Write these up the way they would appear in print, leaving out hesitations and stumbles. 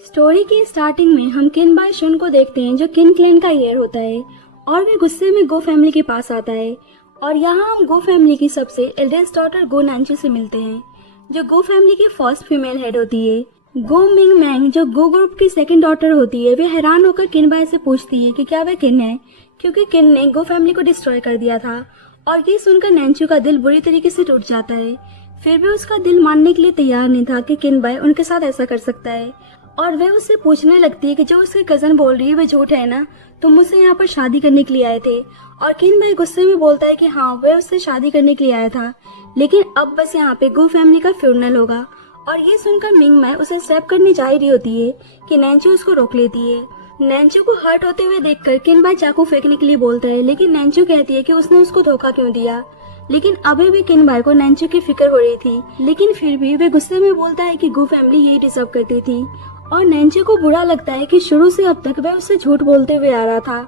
Story की starting में हम किन बाय शुन को देखते हैं जो किन क्लैन का हेयर होता है और वे गुस्से में गो फैमिली के पास आता है। और यहाँ हम गो फैमिली की सबसे एल्डेस्ट डॉटर गो नांची से मिलते हैं जो गो फैमिली की फर्स्ट फीमेल हेड होती है। गो मिंग मैंग जो गो ग्रुप की सेकंड डॉटर होती है वे हैरान होकर किन बाय से पूछती है कि क्या वह किन है, क्योंकि किन ने गो फैमिली को डिस्ट्रॉय कर दिया था। और ये सुनकर नैंचू का दिल बुरी तरीके से टूट जाता है। फिर भी उसका दिल मानने के लिए तैयार नहीं था कि किन बाय उनके साथ ऐसा कर सकता है। और वह उससे पूछने लगती है कि जो उसके कजन बोल रही है वह झूठ है ना, तुम मुझसे यहाँ पर शादी करने के लिए आए थे। और किन भाई गुस्से में बोलता है कि हाँ वह उससे शादी करने के लिए आया था, लेकिन अब बस यहाँ पे गो फैमिली का फ्यूनरल होगा। और ये सुनकर मिंग माई उसे स्टेप करने जा रही होती है कि नैंचू उसको रोक लेती है। नैंचू को हर्ट होते हुए देखकर किन भाई चाकू फेंकने के लिए बोलता है, लेकिन नैंचू कहती है कि उसने उसको धोखा क्यों दिया। लेकिन अभी भी किन भाई को नैंचू की फिक्र हो रही थी, लेकिन फिर भी वे गुस्से में बोलता है कि गो फैमिली यही डिजर्व करती थी। और नैंचू को बुरा लगता है कि शुरू से अब तक वह उससे झूठ बोलते हुए आ रहा था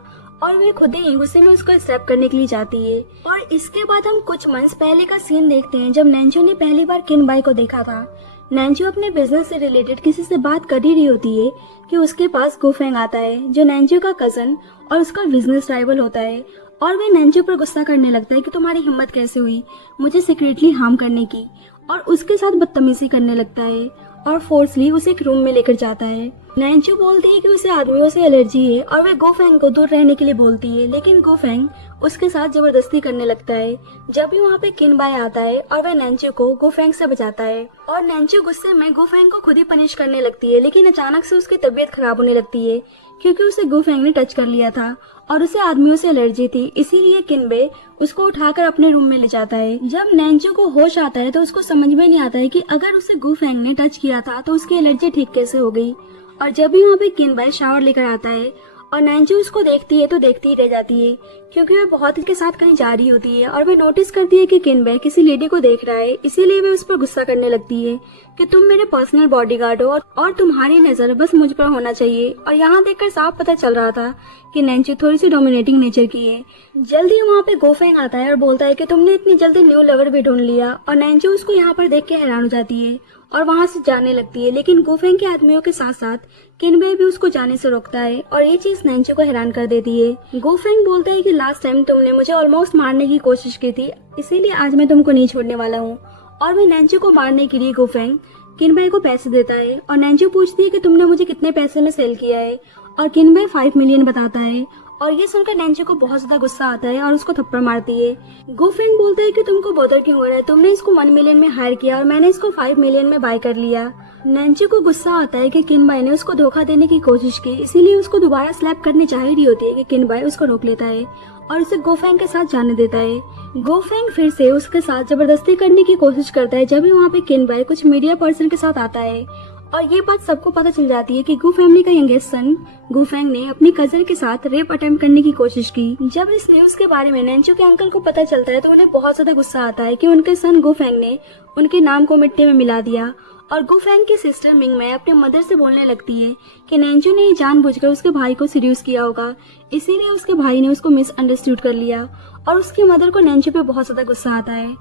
और वे खुद ही गुस्से में उसको एक्सेप्ट करने के लिए जाती है। और इसके बाद हम कुछ मंथ्स पहले का सीन देखते हैं जब नैंचू ने पहली बार किन बाई को देखा था। नैंचू अपने बिजनेस से रिलेटेड किसी से बात कर ही रही होती है कि उसके पास गोफेंग आता है जो नैंचू का कजन और उसका बिजनेस राइवल होता है। और वे नैंचू पर गुस्सा करने लगता है कि तुम्हारी हिम्मत कैसे हुई मुझे सीक्रेटली हार्म करने की, और उसके साथ बदतमीजी करने लगता है और फोर्सली उसे एक रूम में लेकर जाता है। नैंचू बोलती है कि उसे आदमियों से एलर्जी है और वे गोफेंग को दूर रहने के लिए बोलती है, लेकिन गोफेंग उसके साथ जबरदस्ती करने लगता है। जब भी वहाँ पे किन बाय आता है और वह नैंचू को गोफेंग से बचाता है और नैंचू गुस्से में गोफेंग को खुद ही पनिश करने लगती है, लेकिन अचानक से उसकी तबीयत खराब होने लगती है क्योंकि उसे गोफेंग ने टच कर लिया था और उसे आदमियों से एलर्जी थी, इसीलिए किनबे उसको उठाकर अपने रूम में ले जाता है। जब नैंचू को होश आता है तो उसको समझ में नहीं आता है कि अगर उसे गोफेंग ने टच किया था तो उसकी एलर्जी ठीक कैसे हो गई। और जब भी वहाँ पे किनबाय शावर लेकर आता है और नैंचू उसको देखती है तो देखती ही रह जाती है क्योंकि वह बहुत के साथ कहीं जा रही होती है और वह नोटिस करती है कि किनबाय किसी लेडी को देख रहा है, इसीलिए वह उस पर गुस्सा करने लगती है कि तुम मेरे पर्सनल बॉडीगार्ड हो और तुम्हारी नजर बस मुझ पर होना चाहिए। और यहाँ देखकर साफ पता चल रहा था कि नैंचू थोड़ी सी डोमिनेटिंग नेचर की है। जल्दी वहाँ पे गोफेंग आता है और बोलता है कि तुमने इतनी जल्दी न्यू लवर भी ढूंढ लिया, और नैंचू उसको यहाँ पर देख के हैरान हो जाती है और वहाँ से जाने लगती है। लेकिन गोफेंग के आदमियों के साथ साथ किनबे भी उसको जाने से रोकता है और ये चीज नैंचू को हैरान कर देती है। गोफेंग बोलता है कि लास्ट टाइम तुमने मुझे ऑलमोस्ट मारने की कोशिश की थी, इसीलिए आज मैं तुमको नहीं छोड़ने वाला हूँ। और वह नैंचू को मारने के लिए गोफेंग किनबे को पैसे देता है और नैंचू पूछती है कि तुमने मुझे कितने पैसे में सेल किया है, और किनबे 5 मिलियन बताता है। और ये सुनकर नैंचू को बहुत ज्यादा गुस्सा आता है और उसको थप्पड़ मारती है। गोफेंग बोलता है कि तुमको बॉदर क्यों हो रहा है, तुमने इसको 1 मिलियन में हायर किया और मैंने इसको 5 मिलियन में बाय कर लिया। नैंचू को गुस्सा आता है कि किनबाय ने उसको धोखा देने की कोशिश की, इसीलिए उसको दोबारा स्लैप करनी चाह रही होती है कि किनबाय उसको रोक लेता है और उसे गोफेंग के साथ जाने देता है। गोफेंग फिर से उसके साथ जबरदस्ती करने की कोशिश करता है जब भी वहाँ पे किनबाय कुछ मीडिया पर्सन के साथ आता है। और ये बात सबको पता चल जाती है कि गो फैमिली का यंगेस्ट सन गोफेंग ने अपनी कजन के साथ रेप अटेम्प्ट करने की कोशिश की। जब इस न्यूज के बारे में नैंचू के अंकल को पता चलता है तो उन्हें बहुत ज्यादा गुस्सा आता है कि उनके सन गोफेंग ने उनके नाम को मिट्टी में मिला दिया। और गोफेंग की सिस्टर मिंग में अपने मदर से बोलने लगती है कि नैंचू ने जानबूझकर उसके भाई को सीड्यूस किया होगा, इसीलिए उसके भाई ने उसको मिसअंडरस्टूड कर लिया। और उसकी मदर को नैंचू पे बहुत ज्यादा गुस्सा आता है।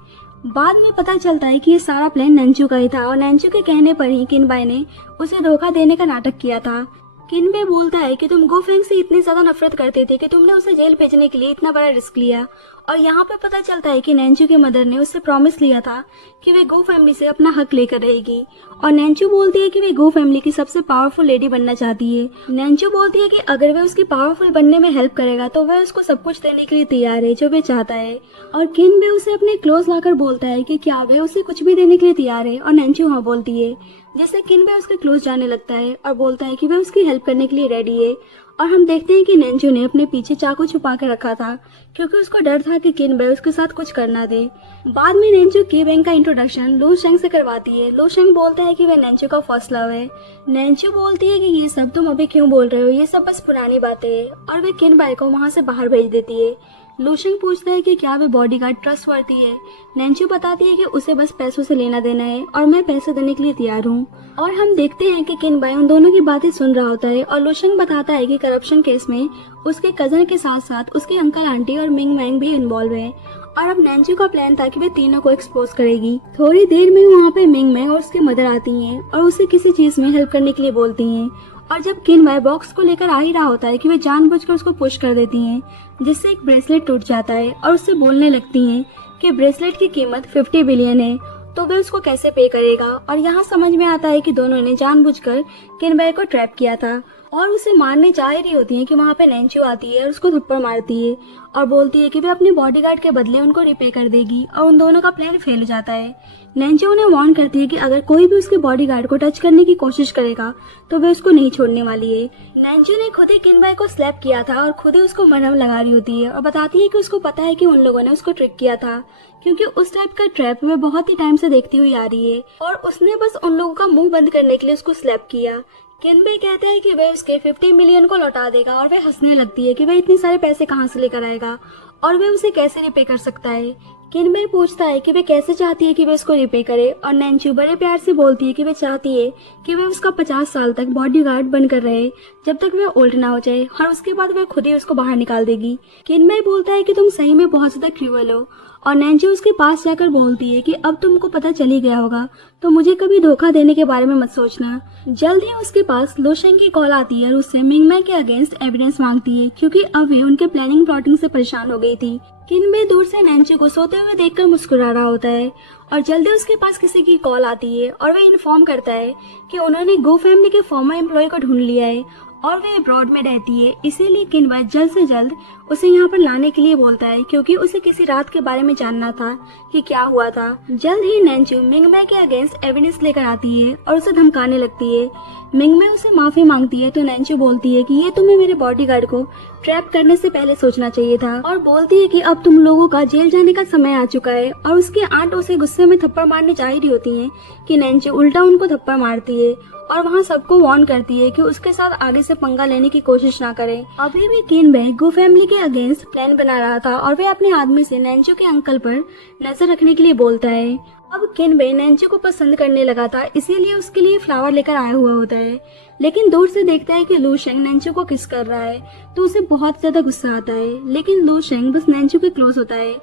बाद में पता चलता है कि ये सारा प्लान नैंचू का ही था और नैंचू के कहने पर ही किनबाय ने उसे धोखा देने का नाटक किया था। किनबे बोलता है कि तुम गोफेंग से इतनी ज्यादा नफरत करते थे कि तुमने उसे जेल भेजने के लिए इतना बड़ा रिस्क लिया। और यहाँ पे पता चलता है कि नैंचू के मदर ने उससे प्रॉमिस लिया था कि वे गो फैमिली से अपना हक लेकर रहेगी। और नैंचू बोलती है कि वे गो फैमिली की सबसे पावरफुल लेडी बनना चाहती है। नैंचू बोलती है कि अगर वह उसकी पावरफुल बनने में हेल्प करेगा तो वह उसको सब कुछ देने के लिए तैयार है जो वह चाहता है। और किनबे उसे अपने क्लोज लाकर बोलता है कि क्या वह उसे कुछ भी देने के लिए तैयार है, और नैंचू हाँ बोलती है, जिससे किनबे उसके क्लोज जाने लगता है और बोलता है कि वह उसकी हेल्प करने के लिए रेडी है। और हम देखते हैं कि नैंचू ने अपने पीछे चाकू छुपा के रखा था क्योंकि उसको डर था कि किनबे उसके साथ कुछ करना दे। बाद में नैंचू की बैंक का इंट्रोडक्शन लू शेंग से करवाती है। लू शेंग बोलता है कि वह नैंचू का फर्स्ट लव है। नैंचू बोलती है कि ये सब तुम अभी क्यों बोल रहे हो, ये सब बस पुरानी बातें है, और वे किनबाय को वहाँ से बाहर भेज देती है। लूशेंग पूछता है कि क्या वे बॉडीगार्ड ट्रस्टवर्दी है। नैंची बताती है कि उसे बस पैसों से लेना देना है और मैं पैसे देने के लिए तैयार हूँ। और हम देखते हैं कि किनबाई उन दोनों की बातें सुन रहा होता है और लूशेंग बताता है कि करप्शन केस में उसके कजन के साथ साथ उसके अंकल आंटी और मिंग मैंग भी इन्वॉल्व है। और अब नैंची का प्लान था कि वे तीनों को एक्सपोज करेगी। थोड़ी देर में वहाँ पे मिंग मैंग और उसकी मदर आती हैं और उसे किसी चीज में हेल्प करने के लिए बोलती हैं। और जब किनबाई बॉक्स को लेकर आ ही रहा होता है कि वे जानबूझकर उसको पुश कर देती हैं, जिससे एक ब्रेसलेट टूट जाता है और उससे बोलने लगती हैं कि ब्रेसलेट की कीमत 50 बिलियन है, तो वे उसको कैसे पे करेगा। और यहाँ समझ में आता है कि दोनों ने जानबूझकर किनबाई को ट्रैप किया था और उसे मारने जा ही रही होती है कि वहाँ पे नैंची आती है और उसको थप्पड़ मारती है और बोलती है कि वे अपने बॉडीगार्ड के बदले उनको रिपे कर देगी। और उन दोनों का प्लान फेल हो जाता है। नैंची उन्हें वार्न करती है कि अगर कोई भी उसके बॉडीगार्ड को टच करने की कोशिश करेगा तो वे उसको नहीं छोड़ने वाली है। नैंची ने खुद ही किनबाई को स्लैप किया था और खुद ही उसको मरहम लगा रही होती है और बताती है कि उसको पता है कि उन लोगों ने उसको ट्रिक किया था, क्योंकि उस टाइप का ट्रैप वह बहुत ही टाइम से देखती हुई आ रही है और उसने बस उन लोगों का मुंह बंद करने के लिए उसको स्लैप किया। किनबाई कहता है कि वह उसके 50 मिलियन को लौटा देगा और वह हंसने लगती है कि वह इतने सारे पैसे कहाँ से लेकर आएगा और वह उसे कैसे रिपे कर सकता है। किनबाई पूछता है कि वह कैसे चाहती है कि वह उसको रिपे करे और नैंची बड़े प्यार से बोलती है कि वह चाहती है कि वह उसका 50 साल तक बॉडीगार्ड बनकर रहे, जब तक वह ओल्ड ना हो जाए, और उसके बाद वह खुद ही उसको बाहर निकाल देगी। किनबाई बोलता है कि तुम सही में बहुत ज्यादा क्रूअल हो और नैंची उसके पास जाकर बोलती है कि अब तुमको पता चल ही गया होगा तो मुझे कभी धोखा देने के बारे में मत सोचना। जल्द ही उसके पास लूशेंग की कॉल आती है और उससे मिंग मैंग के अगेंस्ट एविडेंस मांगती है, क्योंकि अब वे उनके प्लानिंग प्लॉटिंग से परेशान हो गई थी। किनबाई दूर से नैंची को सोते हुए देखकर मुस्कुरा रहा होता है और जल्दी उसके पास किसी की कॉल आती है और वह इन्फॉर्म करता है कि उन्होंने गो फैमिली के फॉर्मर एम्प्लॉय को ढूंढ लिया है और वह अब्रॉड में रहती है, इसीलिए किनबाई जल्द से जल्द उसे यहाँ पर लाने के लिए बोलता है, क्योंकि उसे किसी रात के बारे में जानना था कि क्या हुआ था। जल्द ही नैंची मिंग मै के अगेंस्ट एविडेंस लेकर आती है और उसे धमकाने लगती है। मिंग मै उसे माफी मांगती है तो नैंची बोलती है कि ये तुम्हें मेरे बॉडीगार्ड को ट्रैप करने से पहले सोचना चाहिए था और बोलती है कि अब तुम लोगों का जेल जाने का समय आ चुका है। और उसकी आंट उसे गुस्से में थप्पड़ मारने जा ही रही होती है कि नैंची उल्टा उनको थप्पड़ मारती है और वहाँ सबको वार्न करती है कि उसके साथ आगे से पंगा लेने की कोशिश ना करे। अभी भी किनबाई गो फैमिली के अगेंस्ट प्लान बना रहा था और वे अपने आदमी से नैंची के अंकल पर नजर रखने के लिए बोलता है। अब किनबाई नैंची को पसंद करने लगा था, इसीलिए उसके लिए फ्लावर लेकर आया हुआ होता है, लेकिन दूर से देखता है कि लूशेंग नैंची को किस कर रहा है तो उसे बहुत ज्यादा गुस्सा आता है। लेकिन लूशेंग बस नैंची के क्लोज होता है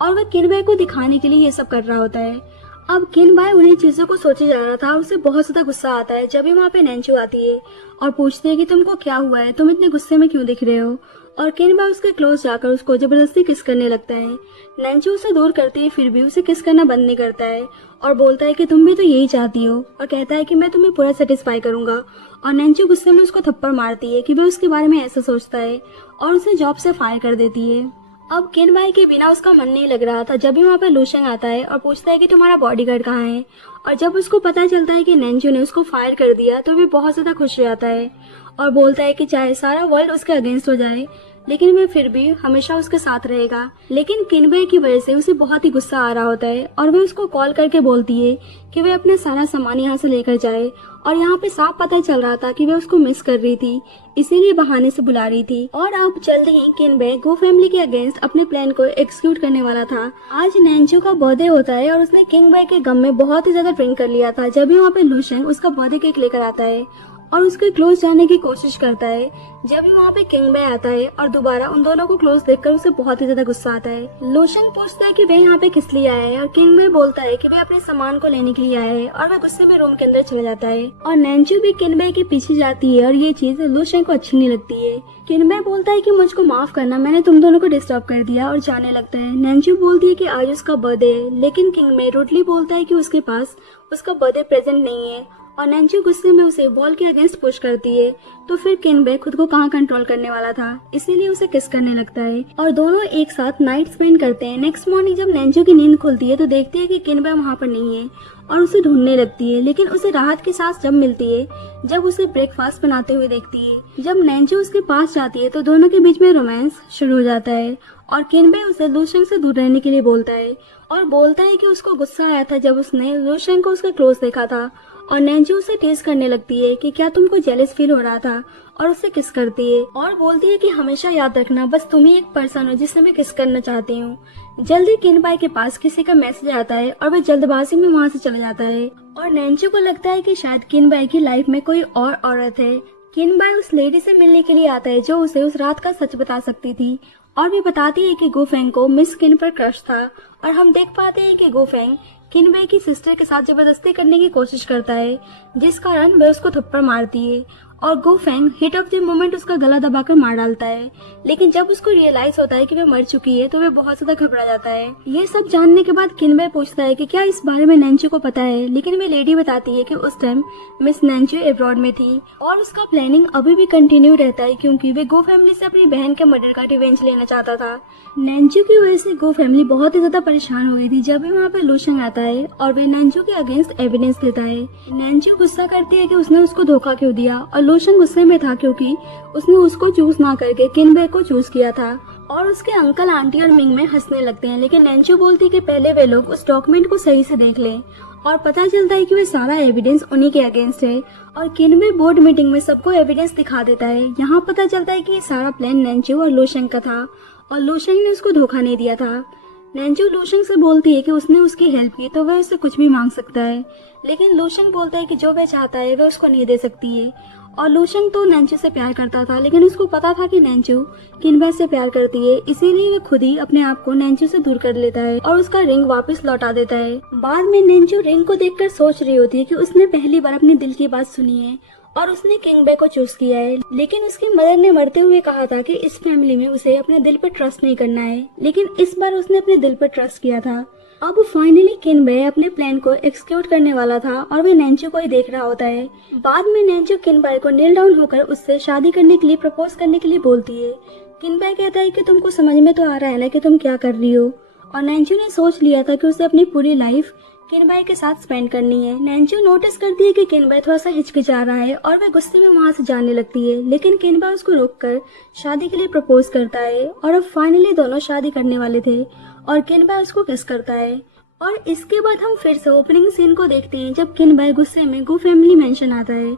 और वह किनबाई को दिखाने के लिए ये सब कर रहा होता है। अब किनबाई उन्हीं चीजों को सोचे जा रहा था और उसे बहुत ज्यादा गुस्सा आता है जब भी वहाँ पे नैंची आती है और पूछती है कि तुमको क्या हुआ है, तुम इतने गुस्से में क्यों दिख रहे हो। और किनबाई उसके क्लोज जाकर उसको जबरदस्ती किस करने लगता है। नैंची उसे दूर करती है, फिर भी उसे किस करना बंद नहीं करता है और बोलता है कि तुम भी तो यही चाहती हो, और कहता है कि मैं तुम्हें पूरा सेटिस्फाई करूंगा। और नैंची गुस्से में उसको थप्पड़ मारती है कि वह उसके बारे में ऐसा सोचता है और उसे जॉब से फायर कर देती है। अब किनबाई के बिना उसका मन नहीं लग रहा था जब भी वहाँ पे लूशेंग आता है और पूछता है कि तुम्हारा बॉडीगार्ड कहाँ है। और जब उसको पता चलता है कि नैंची ने उसको फायर कर दिया तो वो बहुत ज्यादा खुश हो जाता है और बोलता है कि चाहे सारा वर्ल्ड उसके अगेंस्ट हो जाए लेकिन वह फिर भी हमेशा उसके साथ रहेगा। लेकिन किनबाई की वजह से उसे बहुत ही गुस्सा आ रहा होता है और वह उसको कॉल करके बोलती है कि वह अपना सारा सामान यहाँ से लेकर जाए। और यहाँ पे साफ पता चल रहा था कि वह उसको मिस कर रही थी, इसीलिए बहाने से बुला रही थी। और अब जल्द ही किनबाई गो फैमिली के अगेंस्ट अपने प्लान को एक्सिक्यूट करने वाला था। आज नैंची का बर्थडे होता है और उसने किनबाई के गम में बहुत ही ज्यादा ड्रिंक कर लिया था जब भी वहाँ पे लूशेंग उसका बर्थडे केक लेकर आता है और उसके क्लोज जाने की कोशिश करता है। जब भी वहाँ पे किनबाई आता है और दोबारा उन दोनों को क्लोज देखकर उसे बहुत ही ज्यादा गुस्सा आता है। लूशेंग पूछता है कि वह यहाँ पे किस लिए आया है और किनबाई बोलता है कि वह अपने सामान को लेने के लिए आया है और वह गुस्से में रूम के अंदर चला जाता है। और नैंची भी किनबाई के पीछे जाती है और ये चीज लूशेंग को अच्छी नहीं लगती है। किनबाई बोलता है कि मुझको माफ करना, मैंने तुम दोनों को डिस्टर्ब कर दिया, और जाने लगता है। नैंची बोलती है कि आज उसका बर्थडे है, लेकिन किनबाई रूडली बोलता है कि उसके पास उसका बर्थडे प्रेजेंट नहीं है और नैंची गुस्से में उसे वॉल के अगेंस्ट पुश करती है। तो फिर किनबाई खुद को कहाँ कंट्रोल करने वाला था, इसीलिए उसे किस करने लगता है और दोनों एक साथ नाइट स्पेंड करते हैं। नेक्स्ट मॉर्निंग जब नैंची की नींद खुलती है तो देखती है कि किनबाई वहाँ पर नहीं है और उसे ढूंढने लगती है, लेकिन उसे राहत की सांस जब मिलती है जब उसे ब्रेकफास्ट बनाते हुए देखती है। जब नैंची उसके पास जाती है तो दोनों के बीच में रोमांस शुरू हो जाता है और किनबाई उसे लूशेंग से दूर रहने के लिए बोलता है और बोलता है कि उसको गुस्सा आया था जब उसने लूशेंग को उसके क्लोज देखा था और नैंजू उसे टेस्ट करने लगती है कि क्या तुमको जेलस फील हो रहा था, और उससे किस करती है और बोलती है कि हमेशा याद रखना बस तुम ही एक पर्सन हो जिससे मैं किस करना चाहती हूँ। जल्दी किनबाई के पास किसी का मैसेज आता है और वह जल्दबाजी में वहाँ से चला जाता है और नैंजू को लगता है कि शायद किनबाई की लाइफ में कोई और औरत है। किनबाई उस लेडी से मिलने के लिए आता है जो उसे उस रात का सच बता सकती थी और भी बताती है कि गुफेंग को मिस किन पर क्रश था और हम देख पाते हैं कि गुफेंग किनबाई की सिस्टर के साथ जबरदस्ती करने की कोशिश करता है जिस कारण वह उसको थप्पड़ मारती है और गुफेंग हिट ऑफ द मोमेंट उसका गला दबाकर मार डालता है। लेकिन जब उसको रियलाइज होता है कि वह मर चुकी है तो वह बहुत ज्यादा घबरा जाता है। ये सब जानने के बाद किनबाई पूछता है कि क्या इस बारे में नैंजू को पता है, लेकिन वे लेडी बताती है कि उस टाइम मिस नैंजू अब्रॉड में थी और उसका प्लानिंग अभी भी कंटिन्यू रहता है क्योंकि वे गो फैमिली से अपनी बहन के मर्डर का रिवेंज लेना चाहता था। नैंजू की वजह से गो फैमिली बहुत ही ज्यादा परेशान हो गई थी जब भी वहाँ पे लूशंग आता है और वे नैंजू के अगेंस्ट एविडेंस देता है। नैंजू गुस्सा करती है कि उसने उसको धोखा क्यों दिया और लूशंग गुस्से में था क्योंकि उसने उसको चूज ना करके किनबाई को चूज किया था और उसके अंकल आंटी और मिंग में हंसने लगते हैं। लेकिन नैंजू बोलती है कि पहले वे लोग उस डॉक्यूमेंट को सही से देख लें और पता चलता है कि वे सारा एविडेंस उन्हीं के अगेंस्ट है और किनबाई बोर्ड मीटिंग में सबको एविडेंस दिखा देता है। यहाँ पता चलता है कि ये सारा प्लान नैंजू और लूशंग का था और लूशंग ने उसको धोखा नहीं दिया था। नैंजू लूशंग से बोलती है कि उसने उसकी हेल्प की तो वह उससे कुछ भी मांग सकता है, लेकिन लूशंग बोलता है कि जो वह चाहता है वह उसको नहीं दे सकती है। और लूशंग तो नैंजू से प्यार करता था लेकिन उसको पता था कि नैंजू किनबाई से प्यार करती है, इसीलिए वह खुद ही अपने आप को नैंजू से दूर कर लेता है और उसका रिंग वापस लौटा देता है। बाद में नैंजू रिंग को देखकर सोच रही होती है कि उसने पहली बार अपने दिल की बात सुनी है और उसने किनबाई को चूज किया है। लेकिन उसकी मदर ने मरते हुए कहा था कि इस फैमिली में उसे अपने दिल पर ट्रस्ट नहीं करना है, लेकिन इस बार उसने अपने दिल पर ट्रस्ट किया था। अब फाइनली किनबाई अपने प्लान को एक्सिक्यूट करने वाला था और वह नैंजू को ही देख रहा होता है। बाद में नैंजू किनबाई को नील डाउन होकर उससे शादी करने के लिए प्रपोज करने के लिए बोलती है। किनबाई कहता है कि तुमको समझ में तो आ रहा है ना कि तुम क्या कर रही हो, और नैंजू ने सोच लिया था कि उसे अपनी पूरी लाइफ किनबाई के साथ स्पेंड करनी है। नैंजू नोटिस करती है कि किनबाई थोड़ा सा हिचकिचा रहा है और वह गुस्से में वहाँ से जाने लगती है, लेकिन किनबाई उसको रोककर शादी के लिए प्रपोज करता है और अब फाइनली दोनों शादी करने वाले थे और किनबाई उसको किस करता है। और इसके बाद हम फिर से ओपनिंग सीन को देखते हैं जब किनबाई गुस्से में गो फैमिली मेंशन आता है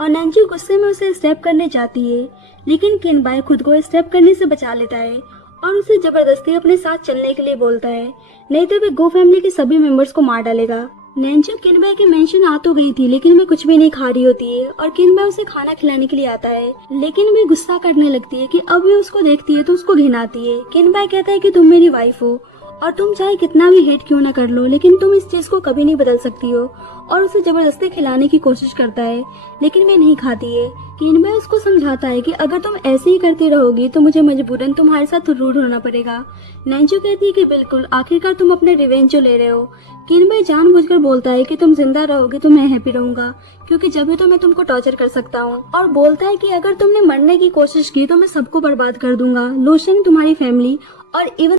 और नैंजू गुस्से में उसे स्टेप करने जाती है, लेकिन किनबाई खुद को स्टेप करने से बचा लेता है और उसे जबरदस्ती अपने साथ चलने के लिए बोलता है, नहीं तो वे गो फैमिली के सभी मेंबर्स को मार डालेगा। नैंजू किनबाई के मेंशन आ तो गई थी लेकिन वे कुछ भी नहीं खा रही होती है और किनबाई उसे खाना खिलाने के लिए आता है, लेकिन वे गुस्सा करने लगती है कि अब वे उसको देखती है तो उसको घिन आती है। किनबाई कहता है कि तुम मेरी वाइफ हो और तुम चाहे कितना भी हेट क्यों ना कर लो लेकिन तुम इस चीज को कभी नहीं बदल सकती हो, और उसे जबरदस्ती खिलाने की कोशिश करता है लेकिन वे नहीं खाती है। किनबाई उसको समझाता है कि अगर तुम ऐसे ही करती रहोगी तो मुझे मजबूरन तुम्हारे साथ रूड होना पड़ेगा। नैंजू कहती है कि बिल्कुल, आखिरकार तुम अपने रिवेंज जो ले रहे हो। किनबाई जानबूझकर बोलता है कि तुम जिंदा रहोगे तो मैं हैप्पी रहूंगा क्योंकि जब भी तो मैं तुमको टॉर्चर कर सकता हूँ, और बोलता है कि अगर तुमने मरने की कोशिश की तो मैं सबको बर्बाद कर दूंगा, लूशंग, तुम्हारी फैमिली और इवन